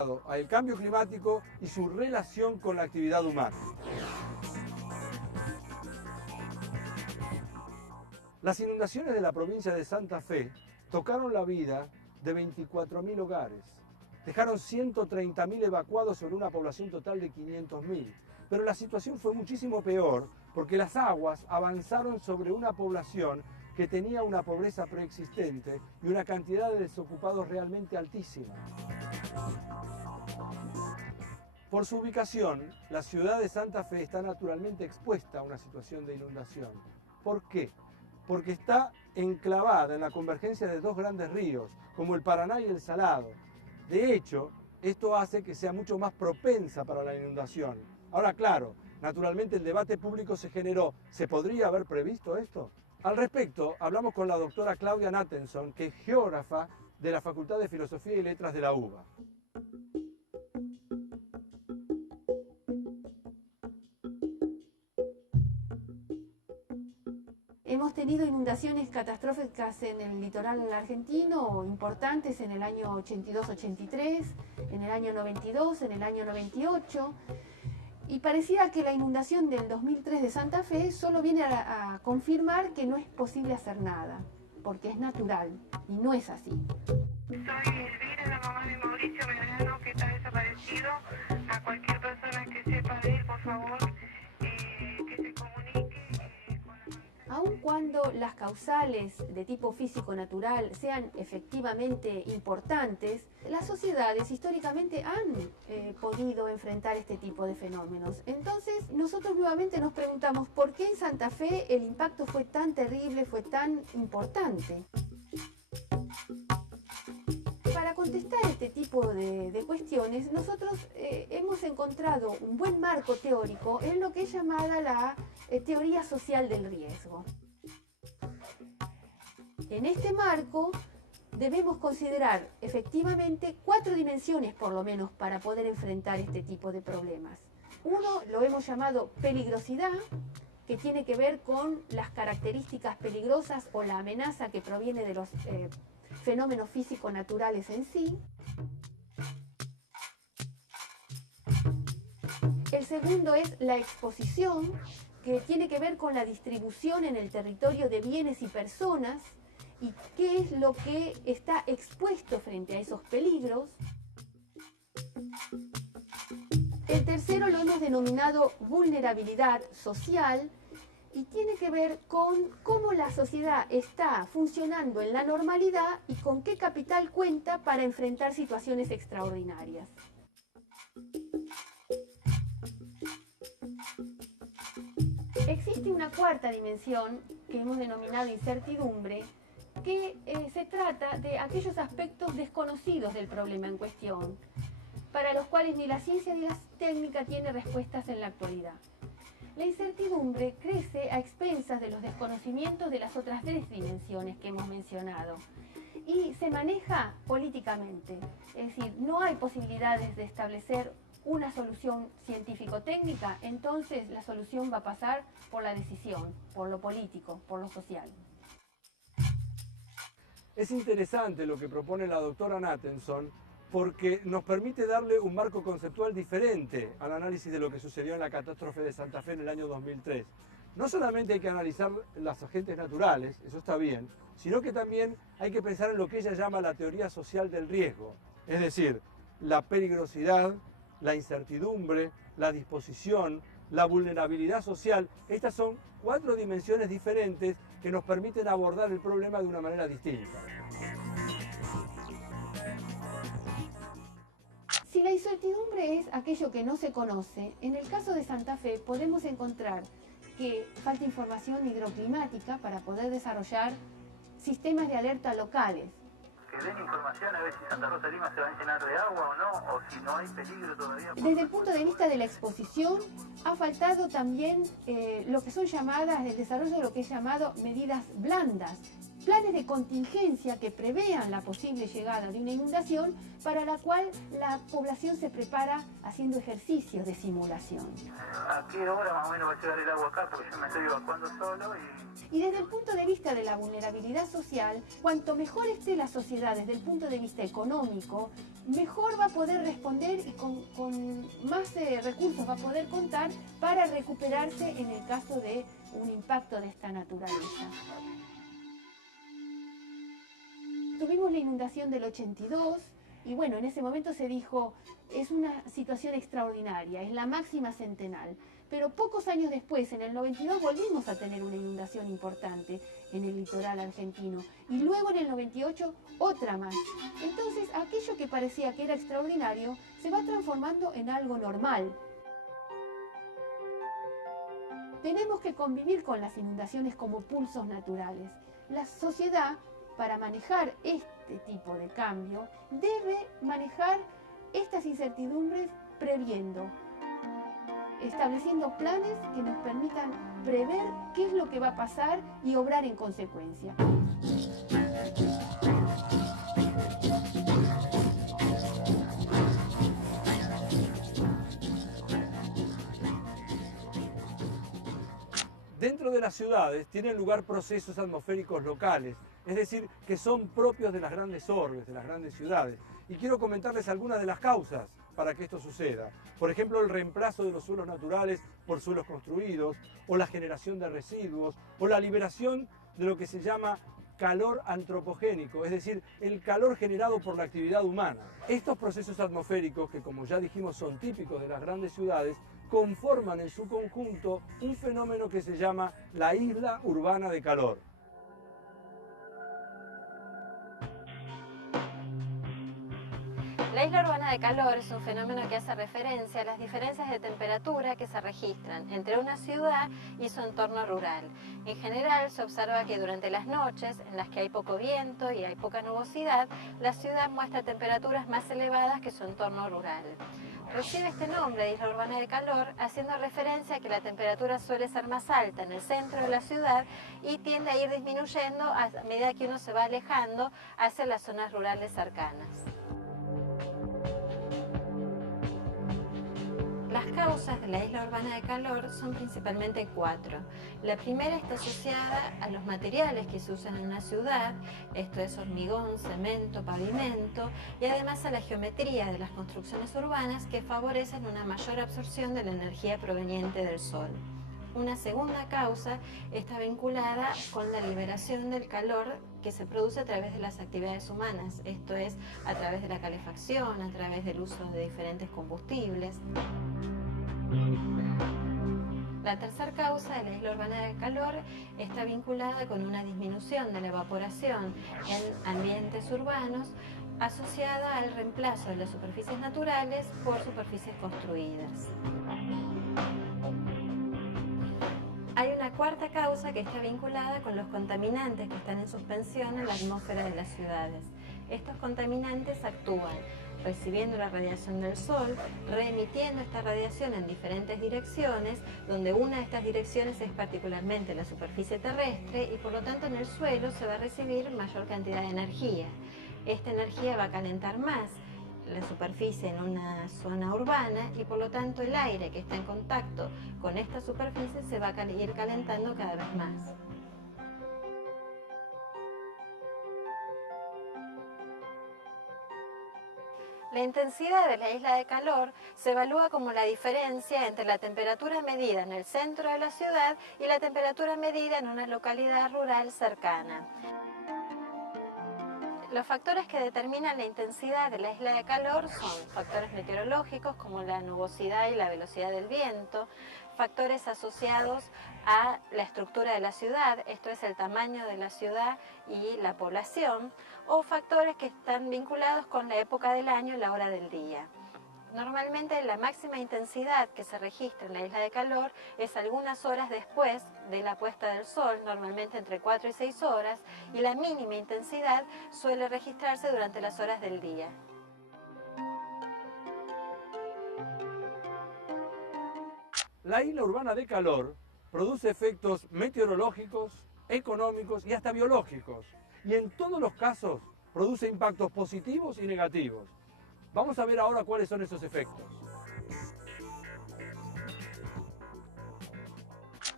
al cambio climático y su relación con la actividad humana. Las inundaciones de la provincia de Santa Fe tocaron la vida de 24.000 hogares. Dejaron 130.000 evacuados sobre una población total de 500.000. Pero la situación fue muchísimo peor porque las aguas avanzaron sobre una población que tenía una pobreza preexistente y una cantidad de desocupados realmente altísima. Por su ubicación, la ciudad de Santa Fe está naturalmente expuesta a una situación de inundación. ¿Por qué? Porque está enclavada en la convergencia de dos grandes ríos, como el Paraná y el Salado. De hecho, esto hace que sea mucho más propensa para la inundación. Ahora, claro, naturalmente el debate público se generó. ¿Se podría haber previsto esto? Al respecto, hablamos con la doctora Claudia Nattenson, que es geógrafa de la Facultad de Filosofía y Letras de la UBA. Hemos tenido inundaciones catastróficas en el litoral argentino, importantes en el año 82-83, en el año 92, en el año 98. Y parecía que la inundación del 2003 de Santa Fe solo viene a confirmar que no es posible hacer nada, porque es natural, y no es así. Soy Elvira, la mamá de Mauricio Medrano, que está desaparecido. A cualquier persona que sepa de él, por favor, que se comunique con la... Aun cuando las causales de tipo físico-natural sean efectivamente importantes, las sociedades históricamente han podido enfrentar este tipo de fenómenos. Entonces, nosotros nuevamente nos preguntamos por qué en Santa Fe el impacto fue tan terrible, fue tan importante. Para contestar este tipo de cuestiones, nosotros hemos encontrado un buen marco teórico en lo que es llamada la teoría social del riesgo. En este marco debemos considerar efectivamente 4 dimensiones por lo menos para poder enfrentar este tipo de problemas. Uno lo hemos llamado peligrosidad, que tiene que ver con las características peligrosas o la amenaza que proviene de los fenómenos físico-naturales en sí. El segundo es la exposición, que tiene que ver con la distribución en el territorio de bienes y personas y qué es lo que está expuesto frente a esos peligros. El tercero lo hemos denominado vulnerabilidad social, y tiene que ver con cómo la sociedad está funcionando en la normalidad y con qué capital cuenta para enfrentar situaciones extraordinarias. Existe una cuarta dimensión que hemos denominado incertidumbre, que se trata de aquellos aspectos desconocidos del problema en cuestión, para los cuales ni la ciencia ni la técnica tiene respuestas en la actualidad. La incertidumbre crece a expensas de los desconocimientos de las otras 3 dimensiones que hemos mencionado y se maneja políticamente, es decir, no hay posibilidades de establecer una solución científico-técnica, entonces la solución va a pasar por la decisión, por lo político, por lo social. Es interesante lo que propone la doctora Nattenson porque nos permite darle un marco conceptual diferente al análisis de lo que sucedió en la catástrofe de Santa Fe en el año 2003. No solamente hay que analizar los agentes naturales, eso está bien, sino que también hay que pensar en lo que ella llama la teoría social del riesgo, es decir, la peligrosidad, la incertidumbre, la disposición, la vulnerabilidad social. Estas son 4 dimensiones diferentes que nos permiten abordar el problema de una manera distinta. Si la incertidumbre es aquello que no se conoce, en el caso de Santa Fe podemos encontrar que falta información hidroclimática para poder desarrollar sistemas de alerta locales. Que den información a ver si Santa Rosa de Lima se va a llenar de agua o no, o si no hay peligro todavía. Desde el punto de vista de la exposición, ha faltado también lo que son llamadas, el desarrollo de lo que es llamado medidas blandas, planes de contingencia que prevean la posible llegada de una inundación, para la cual la población se prepara haciendo ejercicios de simulación. ¿A qué hora más o menos va a llegar el agua acá? Porque yo me estoy evacuando solo Y desde el punto de vista de la vulnerabilidad social, cuanto mejor esté la sociedad desde el punto de vista económico, mejor va a poder responder y con más recursos va a poder contar para recuperarse en el caso de un impacto de esta naturaleza. Tuvimos la inundación del 82 y bueno, en ese momento se dijo, es una situación extraordinaria, es la máxima centenal. Pero pocos años después, en el 92, volvimos a tener una inundación importante en el litoral argentino. Y luego en el 98, otra más. Entonces, aquello que parecía que era extraordinario se va transformando en algo normal. Tenemos que convivir con las inundaciones como pulsos naturales. La sociedad, para manejar este tipo de cambio, debe manejar estas incertidumbres previendo, estableciendo planes que nos permitan prever qué es lo que va a pasar y obrar en consecuencia. Dentro de las ciudades tienen lugar procesos atmosféricos locales, es decir, que son propios de las grandes orbes, de las grandes ciudades. Y quiero comentarles algunas de las causas para que esto suceda. Por ejemplo, el reemplazo de los suelos naturales por suelos construidos, o la generación de residuos, o la liberación de lo que se llama calor antropogénico, es decir, el calor generado por la actividad humana. Estos procesos atmosféricos, que como ya dijimos son típicos de las grandes ciudades, conforman en su conjunto un fenómeno que se llama la isla urbana de calor. La isla urbana de calor es un fenómeno que hace referencia a las diferencias de temperatura que se registran entre una ciudad y su entorno rural. En general se observa que durante las noches, en las que hay poco viento y hay poca nubosidad, la ciudad muestra temperaturas más elevadas que su entorno rural. Recibe este nombre de isla urbana de calor haciendo referencia a que la temperatura suele ser más alta en el centro de la ciudad y tiende a ir disminuyendo a medida que uno se va alejando hacia las zonas rurales cercanas. Las causas de la isla urbana de calor son principalmente 4. La primera está asociada a los materiales que se usan en una ciudad, esto es hormigón, cemento, pavimento, y además a la geometría de las construcciones urbanas que favorecen una mayor absorción de la energía proveniente del sol. Una segunda causa está vinculada con la liberación del calor que se produce a través de las actividades humanas, esto es a través de la calefacción, a través del uso de diferentes combustibles. La tercera causa de la isla urbana de calor está vinculada con una disminución de la evaporación en ambientes urbanos asociada al reemplazo de las superficies naturales por superficies construidas. Hay una cuarta causa que está vinculada con los contaminantes que están en suspensión en la atmósfera de las ciudades. Estos contaminantes actúan recibiendo la radiación del sol, reemitiendo esta radiación en diferentes direcciones, donde una de estas direcciones es particularmente la superficie terrestre y por lo tanto en el suelo se va a recibir mayor cantidad de energía. Esta energía va a calentar más la superficie en una zona urbana y por lo tanto el aire que está en contacto con esta superficie se va a ir calentando cada vez más. La intensidad de la isla de calor se evalúa como la diferencia entre la temperatura medida en el centro de la ciudad y la temperatura medida en una localidad rural cercana. Los factores que determinan la intensidad de la isla de calor son factores meteorológicos como la nubosidad y la velocidad del viento, factores asociados a la estructura de la ciudad, esto es el tamaño de la ciudad y la población, o factores que están vinculados con la época del año y la hora del día. Normalmente la máxima intensidad que se registra en la isla de calor es algunas horas después de la puesta del sol, normalmente entre 4 y 6 horas, y la mínima intensidad suele registrarse durante las horas del día. La isla urbana de calor produce efectos meteorológicos, económicos y hasta biológicos. Y en todos los casos produce impactos positivos y negativos. Vamos a ver ahora cuáles son esos efectos.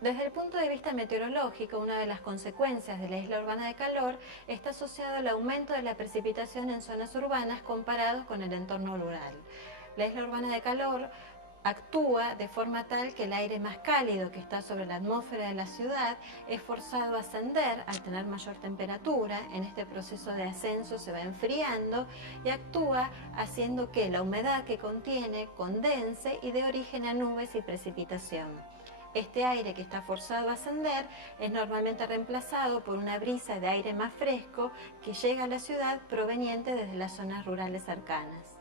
Desde el punto de vista meteorológico, una de las consecuencias de la isla urbana de calor está asociado al aumento de la precipitación en zonas urbanas comparados con el entorno rural. La isla urbana de calor actúa de forma tal que el aire más cálido que está sobre la atmósfera de la ciudad es forzado a ascender al tener mayor temperatura. En este proceso de ascenso se va enfriando y actúa haciendo que la humedad que contiene condense y dé origen a nubes y precipitación. Este aire que está forzado a ascender es normalmente reemplazado por una brisa de aire más fresco que llega a la ciudad proveniente desde las zonas rurales cercanas.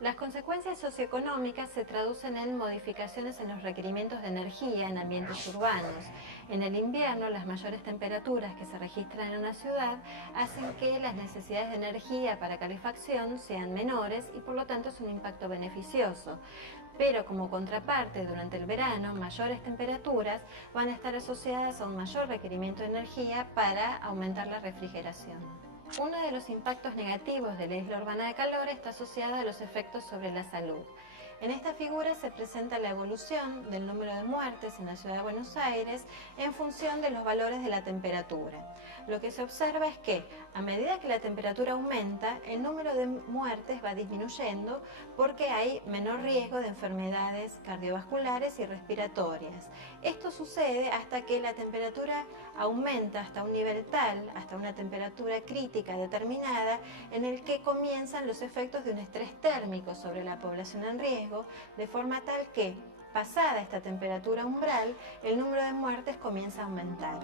Las consecuencias socioeconómicas se traducen en modificaciones en los requerimientos de energía en ambientes urbanos. En el invierno, las mayores temperaturas que se registran en una ciudad hacen que las necesidades de energía para calefacción sean menores y por lo tanto es un impacto beneficioso. Pero como contraparte, durante el verano, mayores temperaturas van a estar asociadas a un mayor requerimiento de energía para aumentar la refrigeración. Uno de los impactos negativos de la isla urbana de calor está asociado a los efectos sobre la salud. En esta figura se presenta la evolución del número de muertes en la ciudad de Buenos Aires en función de los valores de la temperatura. Lo que se observa es que a medida que la temperatura aumenta, el número de muertes va disminuyendo porque hay menor riesgo de enfermedades cardiovasculares y respiratorias. Esto sucede hasta que la temperatura aumenta hasta un nivel tal, hasta una temperatura crítica determinada, en el que comienzan los efectos de un estrés térmico sobre la población en riesgo, de forma tal que, pasada esta temperatura umbral, el número de muertes comienza a aumentar.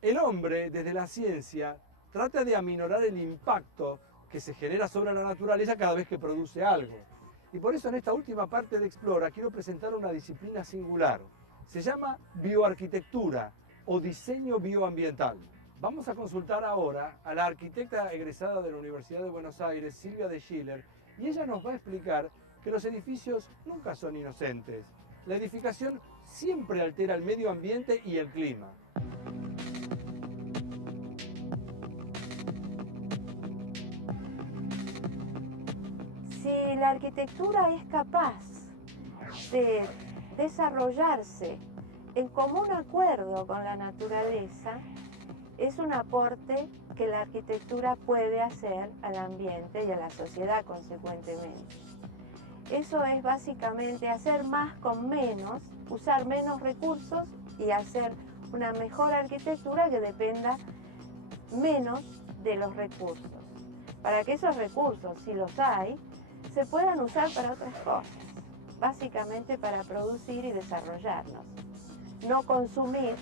El hombre, desde la ciencia, trata de aminorar el impacto que se genera sobre la naturaleza cada vez que produce algo. Y por eso en esta última parte de Explora quiero presentar una disciplina singular. Se llama bioarquitectura o diseño bioambiental. Vamos a consultar ahora a la arquitecta egresada de la Universidad de Buenos Aires, Silvia de Schiller, y ella nos va a explicar que los edificios nunca son inocentes. La edificación siempre altera el medio ambiente y el clima. Si la arquitectura es capaz de desarrollarse en común acuerdo con la naturaleza, es un aporte que la arquitectura puede hacer al ambiente y a la sociedad consecuentemente. Eso es básicamente hacer más con menos, usar menos recursos y hacer una mejor arquitectura que dependa menos de los recursos. Para que esos recursos, si los hay, se puedan usar para otras cosas, básicamente para producir y desarrollarnos. No consumir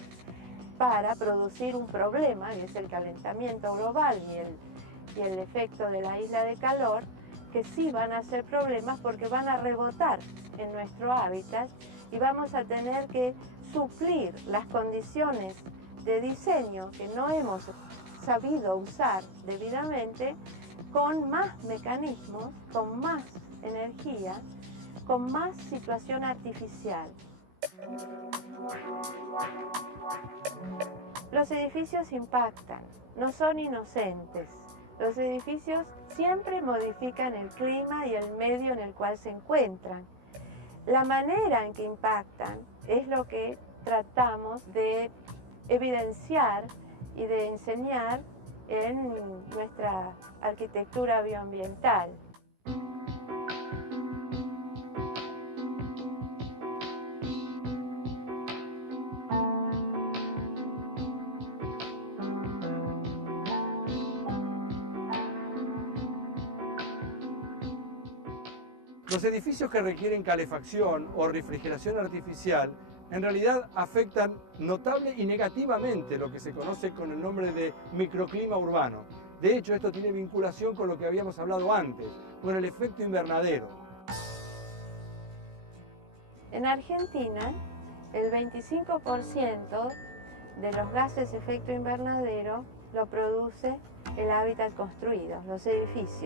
para producir un problema, que es el calentamiento global y el efecto de la isla de calor, que sí van a ser problemas porque van a rebotar en nuestro hábitat y vamos a tener que suplir las condiciones de diseño que no hemos sabido usar debidamente con más mecanismos, con más energía, con más situación artificial. Los edificios impactan, no son inocentes. Los edificios siempre modifican el clima y el medio en el cual se encuentran. La manera en que impactan es lo que tratamos de evidenciar y de enseñar en nuestra arquitectura bioambiental. Los edificios que requieren calefacción o refrigeración artificial en realidad afectan notable y negativamente lo que se conoce con el nombre de microclima urbano. De hecho, esto tiene vinculación con lo que habíamos hablado antes, con el efecto invernadero. En Argentina, el 25% de los gases de efecto invernadero lo produce el hábitat construido, los edificios.